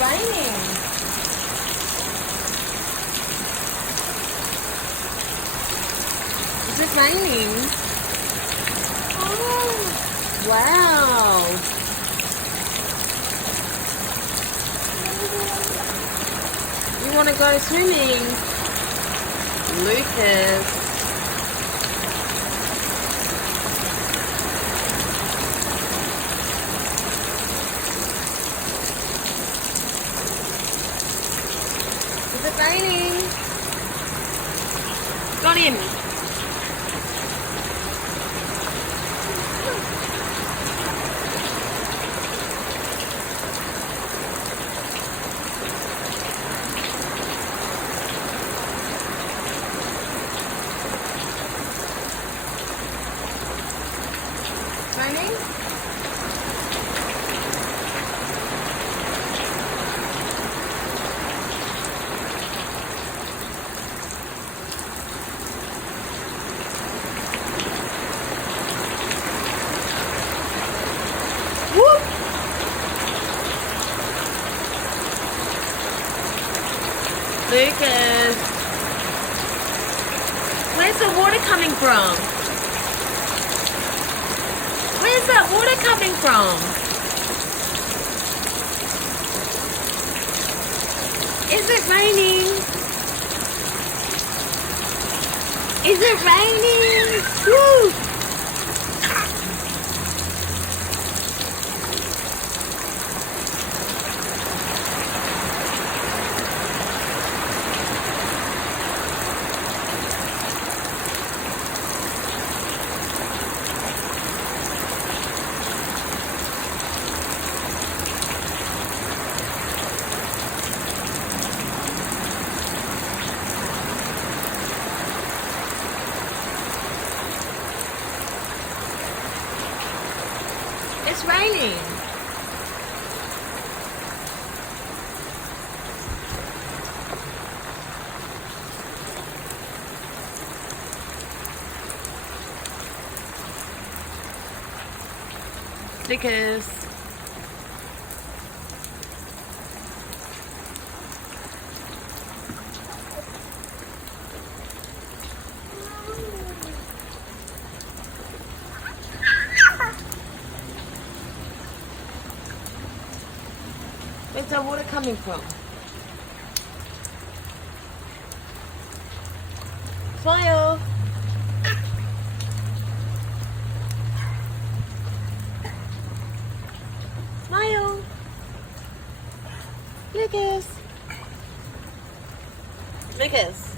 raining. Is it raining? Oh, wow. You want to go swimming? Lucas. Is it raining? Got him. Raining? Whoop! Lucas, where's the water coming from? Where's that water coming from? Is it raining? Is it raining? Woo! It's raining. Stickers. Where's the water coming from? Smile. Smile. Lucas. Lucas.